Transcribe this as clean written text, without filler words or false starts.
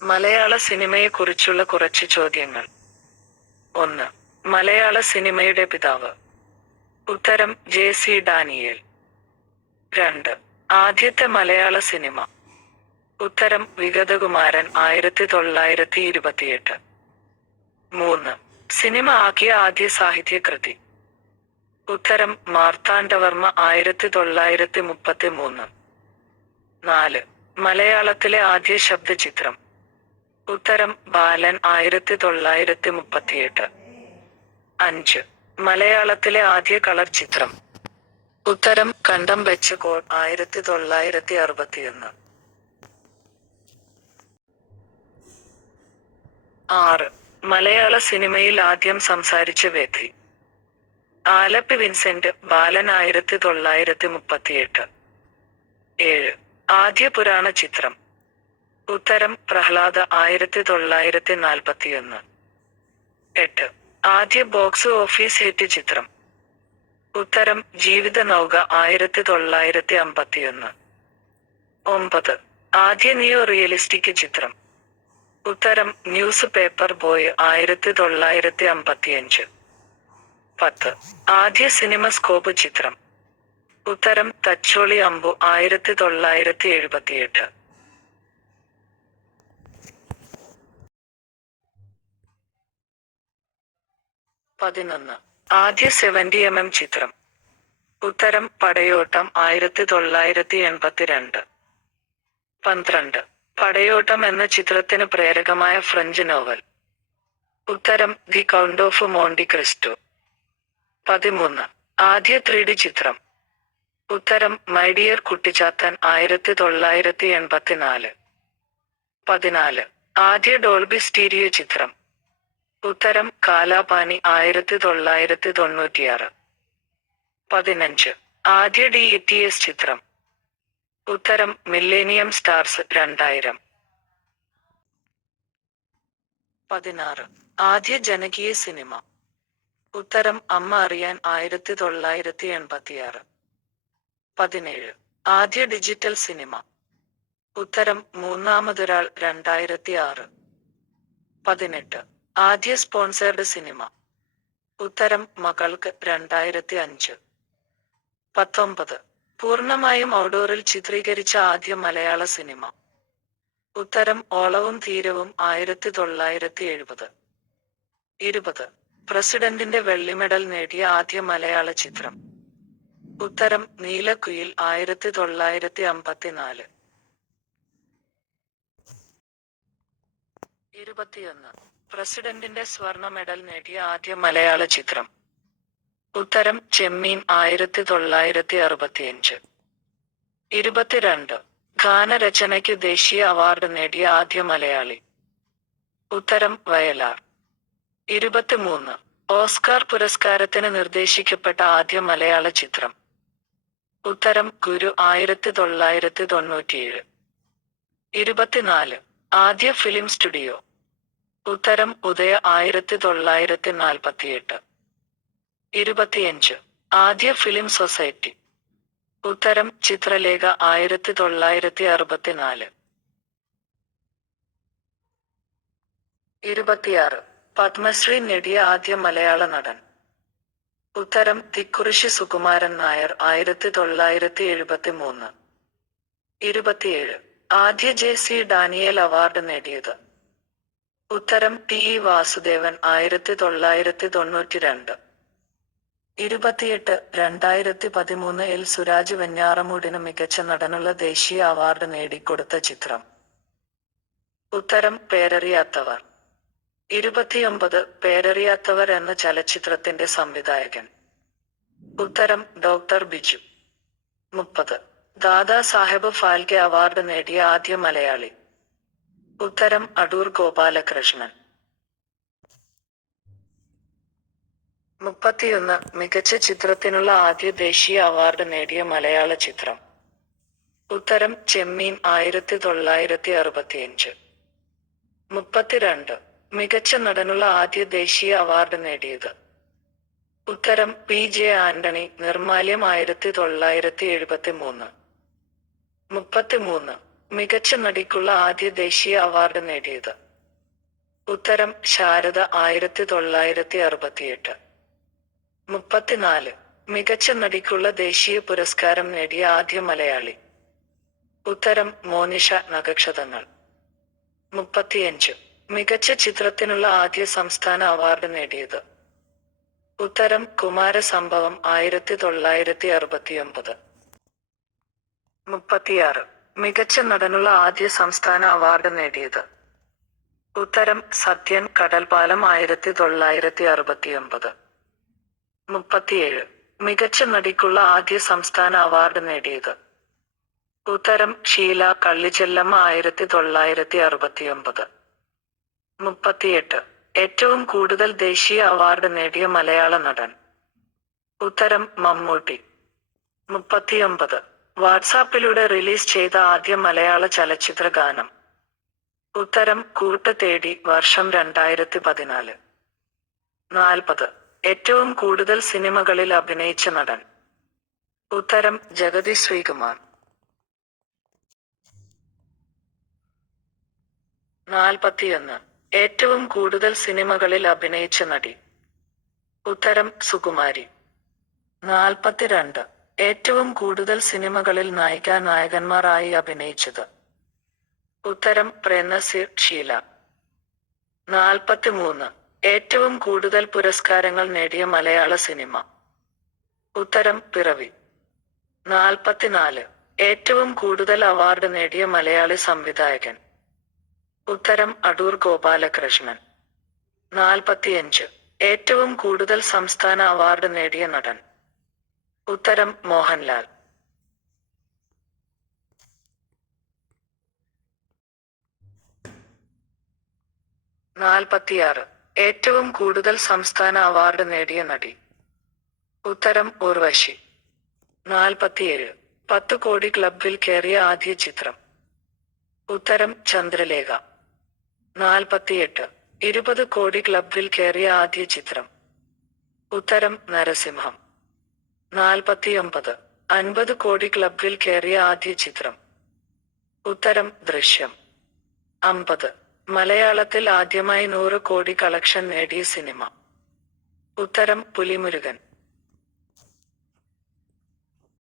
മലയാള സിനിമയെക്കുറിച്ചുള്ള കുറച്ച് ചോദ്യങ്ങൾ. 1. മലയാള സിനിമയുടെ പിതാവ്. ഉത്തരം ജെ.സി. ഡാനിയേൽ. 2. ആദ്യത്തെ മലയാള സിനിമ. ഉത്തരം വിഗതകുമാരൻ 1928. 3. സിനിമ ആക്കിയ ആദ്യ സാഹിത്യകൃതി. ഉത്തരം മാർത്താണ്ഡവർമ്മ 1933. 4. മലയാളത്തിലെ ആദ്യ ശബ്ദചിത്രം. ഉത്തരം ബാലൻ 1938. 5. മലയാളത്തിലെ ആദ്യ കളർ ചിത്രം. ഉത്തരം കണ്ടം വെച്ച കോട്ട് 1961. 6. മലയാള സിനിമയിൽ ആദ്യം സംസാരിച്ച വ്യക്തി. ആലപ്പി വിൻസെന്റ്, ബാലൻ 1938. 7. ആദ്യ പുരാണ ചിത്രം. ഉത്തരം പ്രഹ്ലാദ 1941. 8. ആദ്യ ബോക്സ് ഓഫീസ് ഹിറ്റ് ചിത്രം. ഉത്തരം ജീവിത നൗക 1951. 9. ആദ്യ നിയോ റിയലിസ്റ്റിക് ചിത്രം. ഉത്തരം ന്യൂസ് പേപ്പർ ബോയ് 1955. 10. ആദ്യ സിനിമസ്കോപ്പ് ചിത്രം. ഉത്തരം തച്ചോളി അമ്പു 1978. 11. ആദ്യ 70mm ചിത്രം. ഉത്തരം പടയോട്ടം 1982. 12. പടയോട്ടം എന്ന ചിത്രത്തിന് പ്രേരകമായ ഫ്രഞ്ച് നോവൽ. ഉത്തരം the Count of Monte Cristo. 13. ആദ്യ 3D ചിത്രം. ഉത്തരം മൈ ഡിയർ കുട്ടിച്ചാത്തൻ 1984. 14. ആദ്യ ഡോൾബി സ്റ്റീരിയോ ചിത്രം. ഉത്തരം കാലാപാനി 1996. 15. ആദ്യ DTS ചിത്രം. ഉത്തരം മില്ലേനിയം സ്റ്റാർസ് 2000. 16. ആദ്യ ജനകീയ സിനിമ. ഉത്തരം അമ്മ അറിയാൻ 1986. 17. ആദ്യ ഡിജിറ്റൽ സിനിമ. ഉത്തരം മൂന്നാമതൊരാൾ 2006. 18. ആദ്യ സ്പോൺസേർഡ് സിനിമ. ഉത്തരം മകൾക്ക് 2005. 19. പൂർണ്ണമായും ഔട്ട്ഡോറിൽ ചിത്രീകരിച്ച ആദ്യ മലയാള സിനിമ. ഉത്തരം ഓളവും തീരവും 1970. 20. പ്രസിഡന്റിന്റെ വെള്ളിമെഡൽ നേടിയ ആദ്യ മലയാള ചിത്രം. ഉത്തരം നീലക്കുയിൽ 1954. 21. പ്രസിഡന്റിന്റെ സ്വർണ്ണ മെഡൽ നേടിയ ആദ്യ മലയാള ചിത്രം. ഉത്തരം ചെമ്മീൻ 1965. 22. ഗാനരചനയ്ക്ക് ദേശീയ അവാർഡ് നേടിയ ആദ്യ മലയാളി. ഉത്തരം വയലാർ. 23. ഓസ്കാർ പുരസ്കാരത്തിന് നിർദ്ദേശിക്കപ്പെട്ട ആദ്യ മലയാള ചിത്രം. ഉത്തരം ഗുരു 1997. 24. ആദ്യ ഫിലിം സ്റ്റുഡിയോ. ഉത്തരം ഉദയ 1948. 25. ആദ്യ ഫിലിം സൊസൈറ്റി. ഉത്തരം ചിത്രലേഖ 1964. 26. പത്മശ്രീ നേടിയ ആദ്യ മലയാള നടൻ. ഉത്തരം തിക്കുറിശ്ശി സുകുമാരൻ നായർ 1973. 27. ആദ്യ ജെ.സി. ഡാനിയേൽ അവാർഡ് നേടിയത്. ഉത്തരം ടി. വാസുദേവൻ 1992. 28. 2013 എൽ സുരാജ് വെഞ്ഞാറമൂടിന് മികച്ച നടനുള്ള ദേശീയ അവാർഡ് നേടിക്കൊടുത്ത ചിത്രം. ഉത്തരം പേരറിയാത്തവർ. 29. പേരറിയാത്തവർ എന്ന ചലച്ചിത്രത്തിന്റെ സംവിധായകൻ. ഉത്തരം ഡോക്ടർ ബിജു. 30. ദാദാ സാഹേബ് ഫാൽക്കെ അവാർഡ് നേടിയ ആദ്യ മലയാളി. ഉത്തരം അടൂർ ഗോപാലകൃഷ്ണൻ. 31. മികച്ച ചിത്രത്തിനുള്ള ആദ്യ ദേശീയ അവാർഡ് നേടിയ മലയാള ചിത്രം. ഉത്തരം ചെമ്മീൻ 1965. 32. മികച്ച നടനുള്ള ആദ്യ ദേശീയ അവാർഡ് നേടിയത്. ഉത്തരം P.J. ആന്റണി, നിർമാല്യം 1973. 33. മികച്ച നടിക്കുള്ള ആദ്യ ദേശീയ അവാർഡ് നേടിയത്? ഉത്തരം ശാരദ 1968. 34. മികച്ച നടിക്കുള്ള ദേശീയ പുരസ്കാരം നേടിയ ആദ്യ മലയാളി? ഉത്തരം മോനിഷ നഖക്ഷതങ്ങൾ. 35. മികച്ച ചിത്രത്തിനുള്ള ആദ്യ സംസ്ഥാന അവാർഡ് നേടിയത്? ഉത്തരം കുമാരസംഭവം 1969. 36. മികച്ച നടനുള്ള ആദ്യ സംസ്ഥാന അവാർഡ് നേടിയത്? ഉത്തരം സത്യൻ കടൽപ്പാലം 1969. 37. മികച്ച നടിക്കുള്ള ആദ്യ സംസ്ഥാന അവാർഡ് നേടിയത്? ഉത്തരം ഷീല കള്ളിച്ചെല്ലമ്മ 1969. 38. ഏറ്റവും കൂടുതൽ ദേശീയ അവാർഡ് നേടിയ മലയാള നടൻ? ഉത്തരം മമ്മൂട്ടി. 39. വാട്സാപ്പിലൂടെ റിലീസ് ചെയ്ത ആദ്യ മലയാള ചലച്ചിത്ര ഗാനം? ഉത്തരം കൂട്ട് തേടി, വർഷം 2014. 40. ഏറ്റവും കൂടുതൽ സിനിമകളിൽ അഭിനയിച്ച നടൻ? ഉത്തരം ജഗതി ശ്രീകുമാർ. 41. ഏറ്റവും കൂടുതൽ സിനിമകളിൽ അഭിനയിച്ച നടി? ഉത്തരം സുകുമാരി. 42. ഏറ്റവും കൂടുതൽ സിനിമകളിൽ നായികാനായകന്മാർ ആയി അഭിനയിച്ചത്? ഉത്തരം പ്രേംനസീർ, ഷീല. 43. ഏറ്റവും കൂടുതൽ പുരസ്കാരങ്ങൾ നേടിയ മലയാള സിനിമ? ഉത്തരം പിറവി. 44. ഏറ്റവും കൂടുതൽ അവാർഡ് നേടിയ മലയാളി സംവിധായകൻ? ഉത്തരം അടൂർ ഗോപാലകൃഷ്ണൻ. 45. ഏറ്റവും കൂടുതൽ സംസ്ഥാന അവാർഡ് നേടിയ നടൻ? ഉത്തരം മോഹൻലാൽ. 46. ഏറ്റവും കൂടുതൽ സംസ്ഥാന അവാർഡ് നേടിയ നടി? ഉത്തരം ഉർവശി. 47. 10 കോടി ക്ലബിൽ കയറിയ ആദ്യ ചിത്രം? ഉത്തരം ചന്ദ്രലേഖ. 48. 20 കോടി ക്ലബിൽ കയറിയ ആദ്യ ചിത്രം? ഉത്തരം നരസിംഹം. 49. 50 കോടി ക്ലബിൽ കയറിയ ആദ്യ ചിത്രം? ഉത്തരം ദൃശ്യം. 50. മലയാളത്തിൽ ആദ്യമായി 100 കോടി കളക്ഷൻ നേടിയ സിനിമ? ഉത്തരം പുലിമുരുകൻ.